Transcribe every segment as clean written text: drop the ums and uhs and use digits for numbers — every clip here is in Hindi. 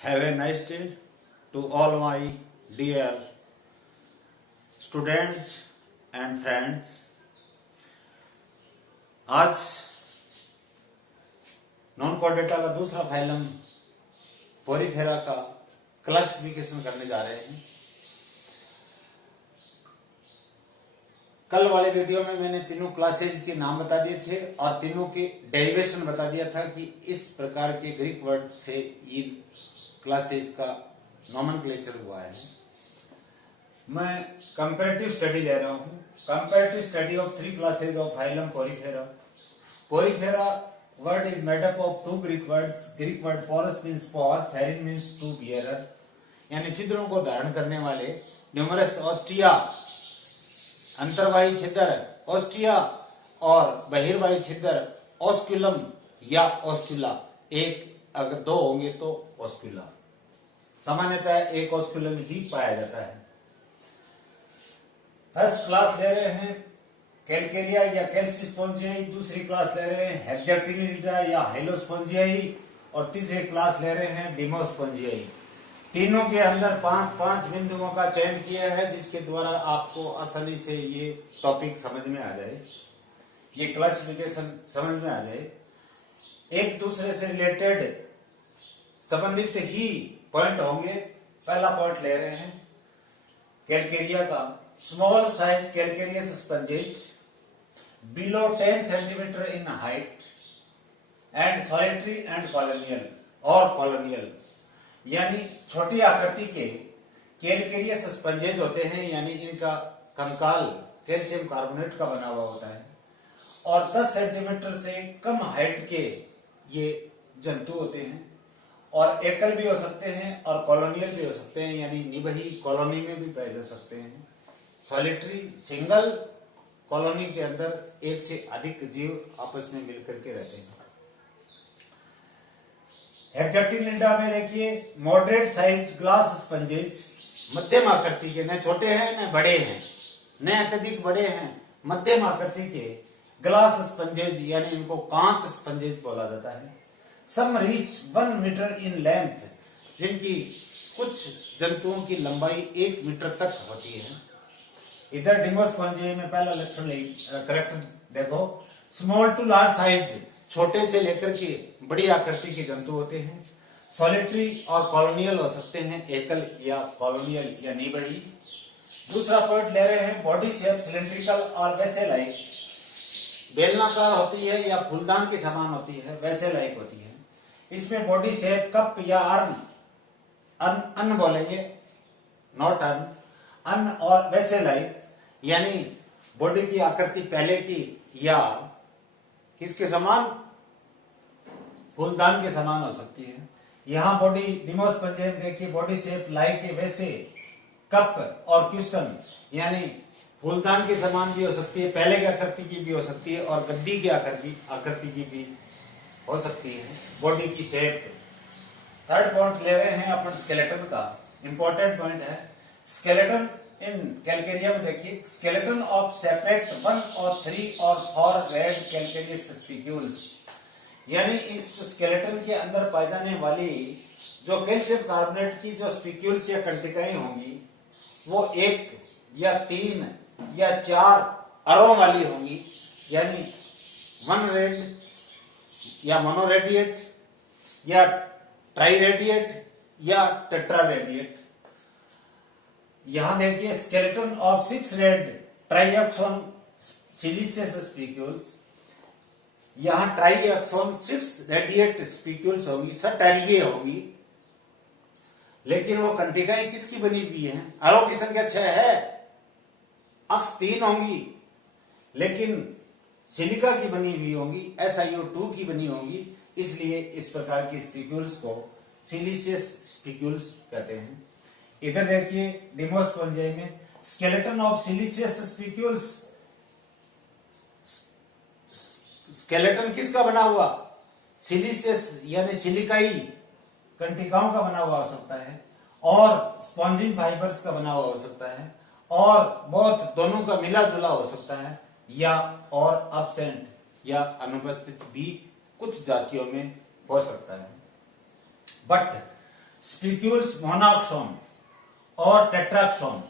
Have a nice day to all my dear students and friends. आज नॉन कोडेटा का दूसरा फाइलम पोरीफेरा का क्लासिफिकेशन करने जा रहे हैं। कल वाले वीडियो में मैंने तीनों क्लासेज के नाम बता दिए थे और तीनों के डेरिवेशन बता दिया था कि इस प्रकार के ग्रीक वर्ड से ये क्लासेज का नॉमेनक्लेचर हुआ है। मैं कंपैरेटिव स्टडी ले रहा हूँ। Comparative study of 3 classes of phylum Porifera. Porifera word is made up of 2 Greek words. Greek word porous means pore, pherin means to bearer, यानी छिद्रों को धारण करने वाले। न्यूमरस ऑस्टिया अंतर्वाही छिद्र ऑस्टिया और बहिर्वाही छिद्र ऑस्क्यूलम या ऑस्क्यूला। एक अगर 2 होंगे तो ऑस्क्यूला। सामान्यतः एक ऑस्क्यूलम ही पाया जाता है। फर्स्ट क्लास ले रहे हैं कैलकेरिया या कैल्सीस्पोंजियाई, दूसरी क्लास ले रहे हैं हेक्साक्टिनिडा या हेलोस्पोंजियाई और तीसरी क्लास ले रहे हैं डिमोस्पोंजियाई। तीनों के अंदर 5-5 बिंदुओं का चयन किया है जिसके द्वारा आपको आसानी से ये टॉपिक समझ में आ जाए, ये क्लासिफिकेशन समझ में आ जाए। एक दूसरे से रिलेटेड संबंधित ही पॉइंट होंगे। पहला पॉइंट ले रहे हैं कैलकेरिया का। Small size calcareous sponges below 10 centimeter in height and solitary and colonial और colonial, यानी छोटी आकृति के कैलकेरियस स्पंजेज होते हैं, यानी इनका कंकाल कैल्शियम कार्बोनेट का बना हुआ होता है और 10 सेंटीमीटर से कम हाइट के ये जंतु होते हैं और एकल भी हो सकते हैं और कॉलोनियल भी हो सकते हैं, यानी निबही कॉलोनी में भी पाए जा सकते हैं। सॉलिटरी सिंगल कॉलोनी के अंदर एक से अधिक जीव आपस में मिलकर के रहते हैं। हेक्साक्टिनिडा में देखिए मॉडरेट साइज ग्लास स्पंजेज, मध्यम आकृति के, न छोटे हैं न बड़े हैं, न अत्यधिक बड़े हैं, मध्यम आकृति के ग्लास स्पंजेज, यानी इनको कांच स्पंजेज बोला जाता है। सम रीच 1 मीटर इन लेंथ, जिनकी कुछ जंतुओं की लंबाई 1 मीटर तक होती है। इधर डिमोस्पोंजिया में पहला लक्षण करेक्ट देखो, स्मॉल टू लार्ज साइज, छोटे से लेकर के बड़ी आकृति के जंतु होते हैं। सॉलिटरी और कॉलोनियल हो सकते हैं, एकल या कॉलोनियल या निबड़ी। दूसरा पॉइंट ले रहे हैं बॉडी शेप सिलेंड्रिकल और वैसे लाइक, बेलनाकार होती है या फूलदान के समान होती है, वैसे लाइक होती है। इसमें बॉडी शेप कप या अन बोलेंगे, नॉट अन और वैसे लाइक, यानी बॉडी की आकृति पहले की या किसके समान, फूलदान के समान हो सकती है। यहां बॉडी डिमोस्पोंजिया में देखिए बॉडी शेप लाइक के वैसे कप और क्वेश्चन, यानी फूलदान के समान भी हो सकती है, पहले की आकृति की भी हो सकती है और गद्दी की आकृति की भी हो सकती है बॉडी की शेप। थर्ड पॉइंट ले रहे हैं अपन स्केलेटन का, इंपॉर्टेंट पॉइंट है। स्केलेटन इन कैलकेरिया में देखिए स्केलेटन ऑफ सेपरेट 1 और 3 और 4 रेड कैलकेरियस स्पिक्यूल्स, यानी इस स्केलेटन के अंदर पाई जाने वाली जो कैल्शियम कार्बोनेट की जो स्पिक्यूल्स या कंटिकाएं होंगी वो 1 या 3 या 4 अरों वाली होंगी, यानी 1 रेड या मोनोरेडिएट या ट्राइरेडिएट या टेट्रारेडिएट। यहां देखिए skeleton of 6 rayed triaxon siliceous spicules, यहां ट्राइएक्सोन 6 रेडिएट स्पिक्यूल्स होगी, सटैरिये होगी, लेकिन वो कंटिकाएं किसकी बनी हुई हैं? अरों की संख्या 6 है, अक्ष 3 होंगी, लेकिन सिलिका की बनी हुई होंगी, SiO2 की बनी होंगी, इसलिए इस प्रकार की स्पिक्यूल्स को सिलिशियस स्पिक्यूल्स कहते हैं। इधर देखिए डिमोस्पोंजिया में skeleton of siliceous spicules, skeleton किसका बना हुआ? सिलिशियस यानी सिलिकाई कंटिकाओं का बना हुआ हो सकता है और स्पॉन्जिंग फाइबर्स का बना हुआ हो सकता है और बहुत दोनों का मिला जुला हो सकता है, या और एब्सेंट या अनुपस्थित भी कुछ जातियों में हो सकता है। बट स्पिक्यूल्स मोनोक्सोन और टेट्राक्सोन।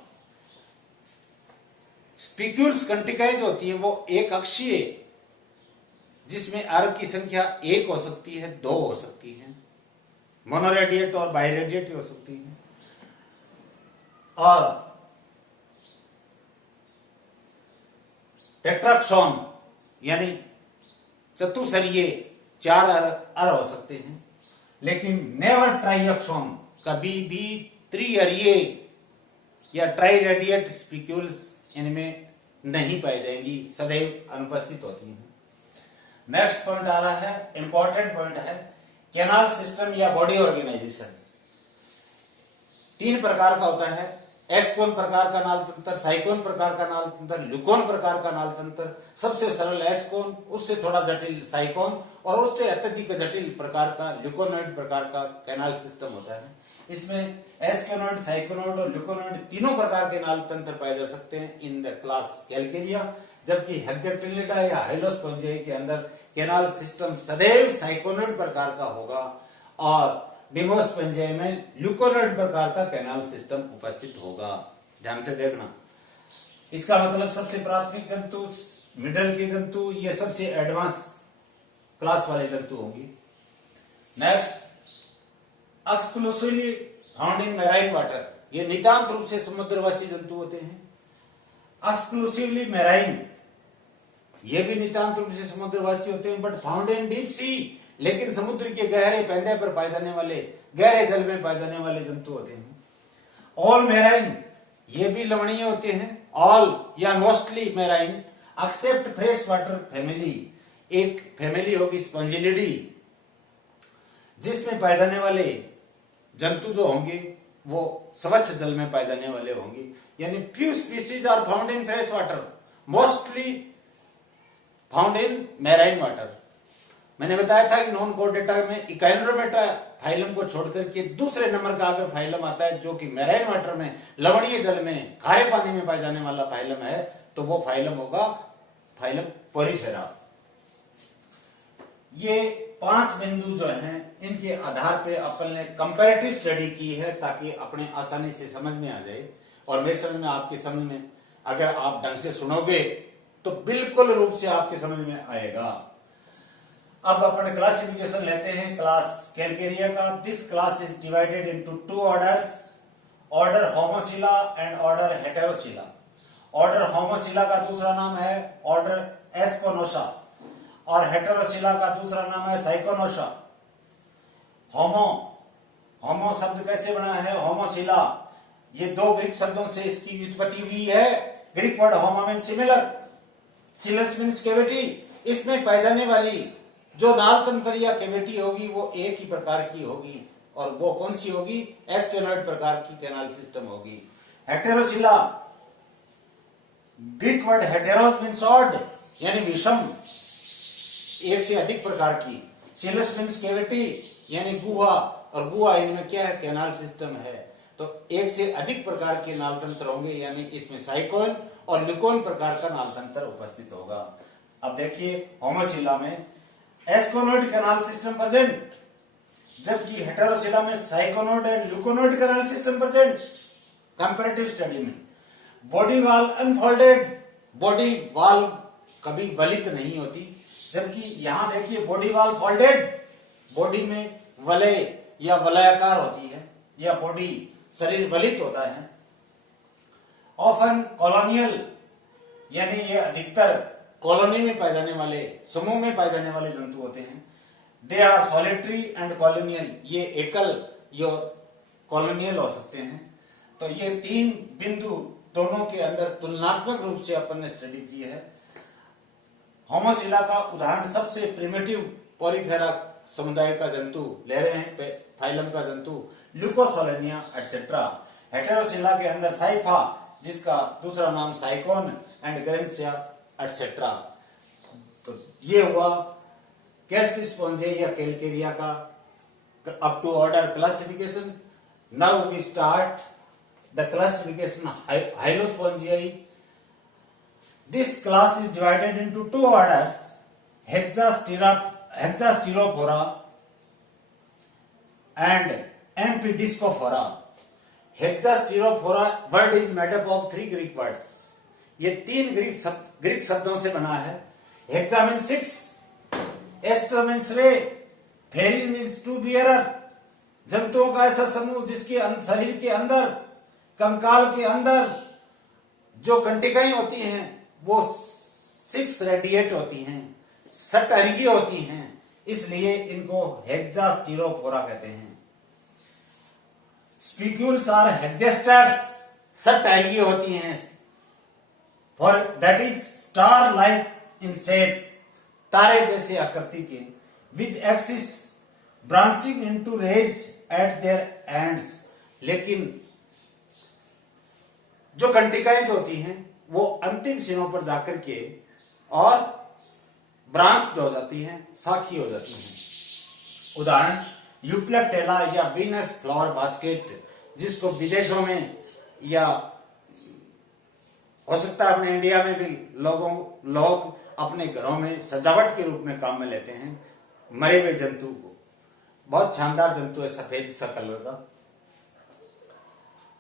स्पिक्यूल्स कंटिकाएं जो होती है वो एक अक्षीय, जिसमें अर्क की संख्या 1 हो सकती है, 2 हो सकती है, मोनोरेडिएट और बाइरेडिएट हो सकती है। और टेट्राक्सोन यानी चतुसरीय 4 अर हो सकते हैं। लेकिन नेवर ट्राइएक्सोन, कभी भी त्रिअरीय या ट्राइरेडिएट स्पिक्यूल्स इनमें नहीं पाई जाएंगी, सदैव अनुपस्थित होती हैं। नेक्स्ट पॉइंट आ रहा है, इंपॉर्टेंट पॉइंट है, कैनाल सिस्टम या बॉडी ऑर्गेनाइजेशन 3 प्रकार का होता है। एस्कोन प्रकार का नाल तंत्र, साइकोन प्रकार का नाल तंत्र, ल्यूकोन प्रकार का नाल तंत्र। सबसे सरल एस्कोन, उससे थोड़ा जटिल साइकोन और उससे अत्यधिक जटिल प्रकार का ल्यूकोनॉइड प्रकार का कैनाल सिस्टम होता है। इसमें एस्कोनॉइड, साइकोनॉइड और ल्यूकोनॉइड तीनों प्रकार के नाल तंत्र पाए जा सकते हैं इन द क्लास कैलकेरिया। जबकि हेक्सेप्टिलिडा या हाइलोस्पोंजिया के अंदर कैनाल सिस्टम सदैव साइकोनॉइड प्रकार का होगा और डिमोस्पोंजिया में ल्यूकोनॉइड प्रकार का कैनाल सिस्टम उपस्थित होगा। ध्यान से देखना, इसका मतलब सबसे प्राथमिक जंतु, मिडल के जंतु, ये सबसे एडवांस क्लास वाले जंतु होंगे। Next, exclusively found in marine water, ये नितांत रूप से समुद्रवासी जंतु होते हैं। एक्सक्लूसिवली मैराइन, ये भी नितांत रूप से समुद्रवासी होते हैं, but found in deep sea, लेकिन समुद्र के गहरे पैंदे पर पाए जाने वाले, गहरे जल में पाए जाने वाले जंतु होते हैं। ऑल मैराइन, ये भी लवणीय होते हैं। ऑल या mostly marine except fresh water family, एक फैमिली होगी स्पॉन्जिलिडी, जिसमें पाए जाने वाले जंतु जो होंगे वो स्वच्छ जल में पाए जाने वाले होंगे। यानी few species are found in fresh water, mostly found in marine water. मैंने बताया था कि नॉन कोर्डेटा में इकाइनोडर्मेटा फाइलम को छोड़कर के दूसरे नंबर का अगर फाइलम आता है जो कि मैराइन वाटर में, लवणीय जल में, खारे पानी में पाए जाने वाला फाइलम है, तो वो फाइलम होगा फाइलम पोरीफेरा। ये 5 बिंदु जो हैं, इनके आधार पे अपन ने कंपैरेटिव स्टडी की है ताकि अपने आसानी से समझ में आ जाए। और मेरे समझ में, आपके समझ में, अगर आप ढंग से सुनोगे तो बिल्कुल रूप से आपके समझ में आएगा। अब अपन क्लासिफिकेशन लेते हैं क्लास कैलकेरिया का। This class is divided into 2 orders, order Homocoela and order Heterocoela. Order Homocoela का दूसरा नाम है ऑर्डर एस्कोनोसा और हेटेरोसिला का दूसरा नाम है साइकोनोसा। होमो शब्द कैसे बना है? होमोसिला, ये 2 ग्रीक शब्दों से इसकी व्युत्पत्ति हुई है। Greek word homo means similar, coelous means cavity. इसमें पाई जाने वाली जो नाल तंत्र या कैविटी होगी वो एक ही प्रकार की होगी, और वो कौन सी होगी? एस्केनॉइड प्रकार की कैनाल सिस्टम होगी। हेटेरोसिला, ग्रीक वर्ड हेटेरोस मीन्स ऑड, यानी विषम, एक से अधिक प्रकार की। सिलस मीन्स कैविटी, यानी गुहा, और गुहा इनमें क्या है? कैनाल सिस्टम है। तो एक से अधिक प्रकार के नाल तंत्र होंगे, यानी इसमें साइकोन और ल्यूकोन प्रकार का नाल तंत्र उपस्थित होगा। अब देखिए, होमोसिला में एस्कोनॉइड कैनाल सिस्टम प्रेजेंट, जबकि हेटेरोसिला में syconoid and leuconoid canal system present. Comparative study में body wall unfolded, body wall कभी वलित नहीं होती, जबकि यहां देखिए बॉडी वॉल फोल्डेड, बॉडी में वलय या वलयाकार होती है, या बॉडी शरीर वलित होता है। ऑफन कॉलोनियल, यानी ये अधिकतर कॉलोनी में पाए जाने वाले, समूह में पाए जाने वाले जंतु होते हैं। They are solitary and colonial, ये एकल या कॉलोनियल हो सकते हैं। तो ये 3 बिंदु दोनों के अंदर तुलनात्मक रूप से अपन ने स्टडी की है। होमोसिला का उदाहरण सबसे प्रिमिटिव पोरीफेरा समुदाय का जंतु ले रहे हैं, फाइलम का जंतु ल्यूकोसोलेनिया एटसेट्रा। हेटेरोसिला के अंदर साइफा, जिसका दूसरा नाम साइकोन एंड ग्रेंसिया एटसेट्रा। तो ये हुआ कैल्सिस्पोंजिया या कैलकेरिया का up to order classification. Now we start the classification Hyalospongiae. This class is divided into 2 orders, Hexasterophora and Amphidiscophora. Hexasterophora word is made up of 3 Greek words. ये 3 ग्रीक शब्दों से बना है। हेक्सा मीन्स 6, एस्टर मीन्स रे, फेरिन मीन्स टू बियरर। जंतुओं का ऐसा समूह जिसके शरीर के अंदर, कंकाल के अंदर जो कंटिकाएं होती हैं वो 6 रेडिएट होती हैं, 6 होती हैं, इसलिए इनको हेक्सास्टीरोफोरा कहते हैं। स्पिक्यूल्स आर हेक्जेस्टर्स, 6 होती हैं, for that is star like in shape, तारे जैसे आकृति के, with axis branching into rays at their ends. लेकिन जो कंटिकाएं जो होती हैं वो अंतिम सिरों पर जाकर के और ब्रांच हो जाती हैं, शाखी हो जाती हैं। उदाहरण यूप्लेक्टेला या वीनस फ्लावर बास्केट, जिसको विदेशों में या हो सकता है अपने इंडिया में भी लोग अपने घरों में सजावट के रूप में काम में लेते हैं। मरे हुए जंतु को, बहुत शानदार जंतु है, सफेद सा कलर का।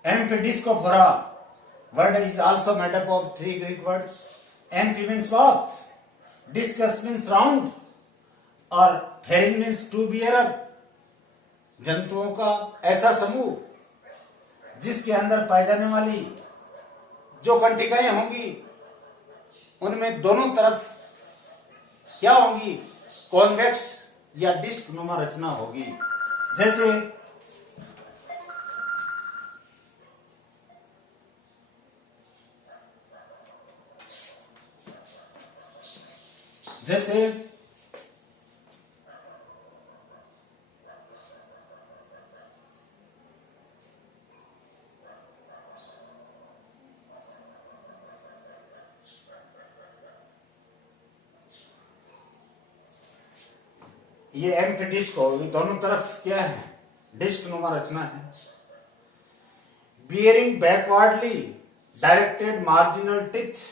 Amphidiscophora word is also made up of 3 Greek words. Amphi means मौत, डिस्कस मीन्स राउंड और फेरिन मीन्स टू बियरर। जंतुओं का ऐसा समूह जिसके अंदर पाई जाने वाली जो कंटिकाएं होंगी उनमें दोनों तरफ क्या होंगी, कॉन्वेक्स या डिस्क नुमा रचना होगी। जैसे ये एम्फीडिस्क होगी, दोनों तरफ क्या है, डिस्क नुमा रचना है। Bearing backwardly directed marginal teeth.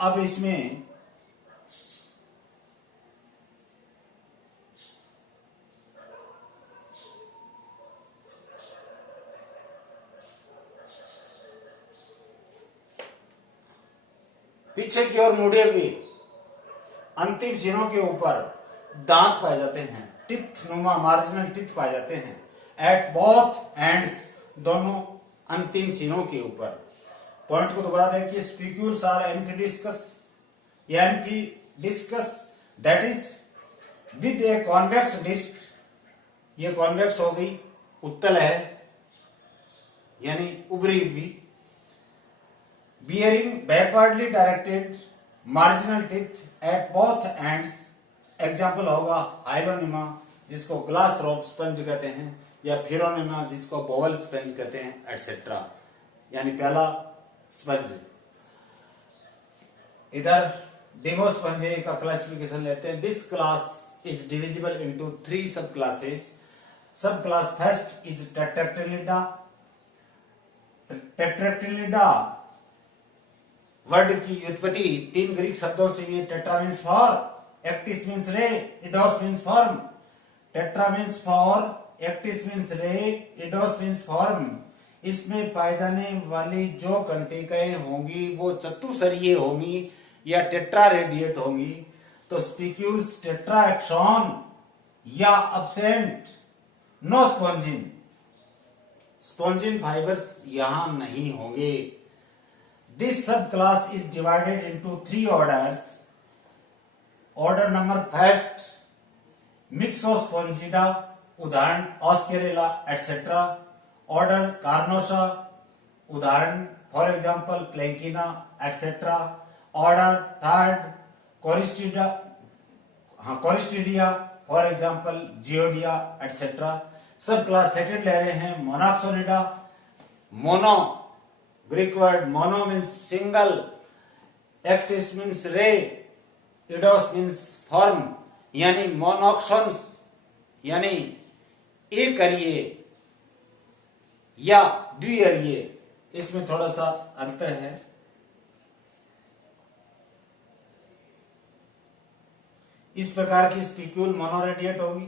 अब इसमें पीछे की ओर मुड़े हुए अंतिम सिरों के ऊपर दांत पाए जाते हैं, टिथ नुमा मार्जिनल टिथ पाए जाते हैं। एट बोथ एंड्स, दोनों अंतिम सिरों के ऊपर। पॉइंट को दोबारा देखिए। स्पिक्यूल्स आर एम्फीडिस्कस या amphidiscs that is with a convex disc. ये कॉन्वेक्स हो गई, उत्तल है यानी उभरी हुई। Bearing backwardly directed marginal teeth at both ends. Example होगा हाइलोनिमा, जिसको ग्लास रोप स्पंज कहते हैं, या फिरोनिमा जिसको बोवल स्पंज कहते हैं, एटसेट्रा, यानी पहला स्पंज। इधर डिमोस्पंजे का क्लासिफिकेशन लेते हैं। This class is divisible into 3 sub classes. Sub class first is Tetractinellida. Tetractinellida word की उत्पत्ति 3 ग्रीक शब्दों से हुई। Tetra means four, actis means ray, eidos means form. Tetra means four, actis means ray, eidos means form. इसमें पाई जाने वाली जो कंटिकाएं होंगी वो चतुसरीय होंगी या टेट्रा रेडिएट होंगी। तो स्पिक्यूल्स टेट्राएक्सॉन या absent, no spongin. Spongin fibres यहां नहीं होंगे। This sub class is divided into 3 orders. Order number first Myxospongida, उदाहरण ऑस्केरेला एटसेट्रा। ऑर्डर कार्नोसा, उदाहरण for example Plakina etcetera. Order third Choristida, for example Geodia etcetera. Sub class second ले रहे हैं Monaxonida. Mono, Greek word mono means single, axis means ray, eidos means form, यानी मोनोक्सोन्स यानी एक अरिये या द्विअरिये। इसमें थोड़ा सा अंतर है। इस प्रकार की स्पिक्यूल मोनोरेडिएट होगी।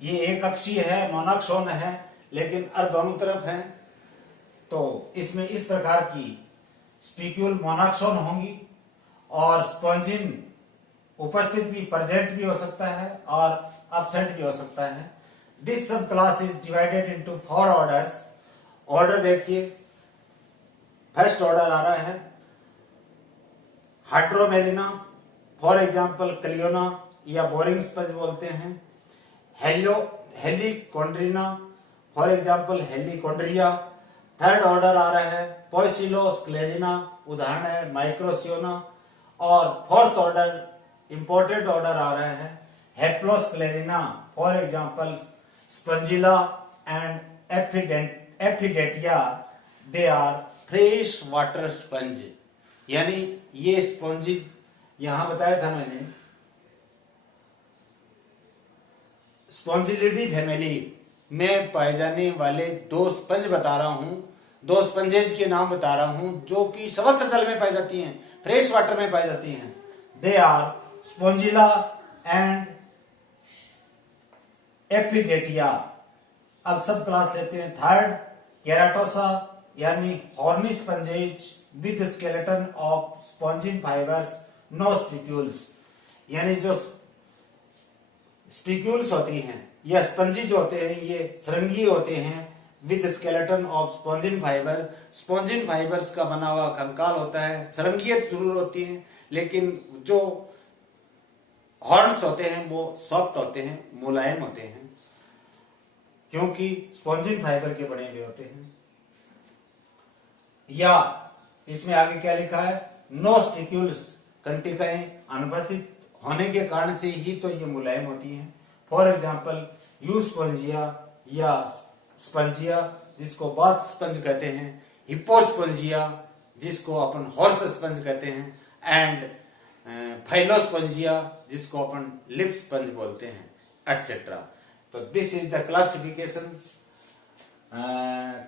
ये एक अक्षीय है, मोनोक्सोन है, लेकिन अर्ध दोनों तरफ है। तो इसमें इस प्रकार की स्पिक्यूल मोनोक्सोन होंगी और स्पॉन्जिन उपस्थित भी, प्रेजेंट भी हो सकता है और एब्सेंट भी हो सकता है। This sub class is divided into 4 orders. Order देखिए, फर्स्ट ऑर्डर आ रहा है हाइड्रोमेलिना, फॉर एग्जांपल क्लियोना या बोरिंग स्पंज बोलते हैं। Halichondrina, for example Halichondria. Third order आ रहा है पोइसिलोस्क्लेरिना, उदाहरण है माइक्रोसियोना। और फोर्थ ऑर्डर, इंपोर्टेड ऑर्डर आ रहा है Haplosclerina, for example Spongilla and Ephydatia. They are fresh water sponge, यानी ये स्पंजी, यहां बताया था मैंने स्पॉन्जिलिडी फैमिली में पाए जाने वाले 2 स्पंज बता रहा हूं, 2 स्पंजेज के नाम बता रहा हूं जो कि समुद्र जल में पाई जाती हैं, फ्रेश वाटर में पाई जाती हैं। They are Spongilla and Ephydatia. अब सब क्लास लेते हैं। थर्ड केराटोसा, यानी horny sponges with skeleton of spongin fibres, no spicules, यानी जो स्पिक्यूल्स होती हैं या स्पंजी जो होते हैं ये श्रृंगी होते हैं with skeleton of spongin fibre. Spongin fibres का बना हुआ कंकाल होता है, श्रृंगियत जरूर होती है, लेकिन जो हॉर्न्स होते हैं वो सॉफ्ट होते हैं, मुलायम होते हैं, क्योंकि स्पॉन्जिन फाइबर के बने हुए होते हैं। या इसमें आगे क्या लिखा है, नो स्पिक्यूल्स, कंटिकाएं अनुपस्थित होने के कारण से ही तो ये मुलायम होती हैं। फॉर एग्जाम्पल यू स्पंजिया या स्पंजिया, जिसको बाथ स्पंज कहते हैं, हिप्पोस्पंजिया जिसको अपन हॉर्स स्पंज कहते हैं, एंड फाइलोस्पंजिया जिसको अपन लिप स्पंज बोलते हैं, एटसेट्रा। तो this is the classification,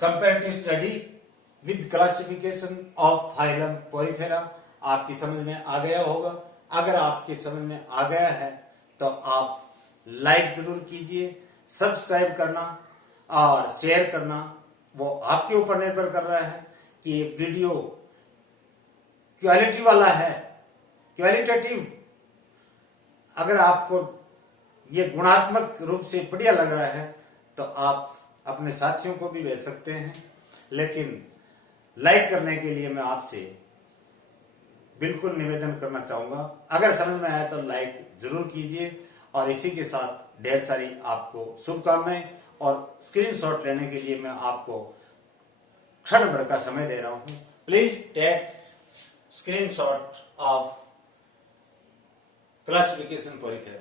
comparative study with classification of phylum Porifera. आपकी समझ में आ गया होगा। अगर आपकी समझ में आ गया है तो आप लाइक जरूर कीजिए, सब्सक्राइब करना और शेयर करना वो आपके ऊपर निर्भर कर रहा है कि ये वीडियो क्वालिटी वाला है, क्वालिटेटिव। अगर आपको ये गुणात्मक रूप से बढ़िया लग रहा है तो आप अपने साथियों को भी भेज सकते हैं, लेकिन लाइक करने के लिए मैं आपसे बिल्कुल निवेदन करना चाहूंगा। अगर समझ में आया तो लाइक जरूर कीजिए और इसी के साथ ढेर सारी आपको शुभकामनाएं। और स्क्रीनशॉट लेने के लिए मैं आपको क्षण भर का समय दे रहा हूं। Please take screenshot of classification Porifera.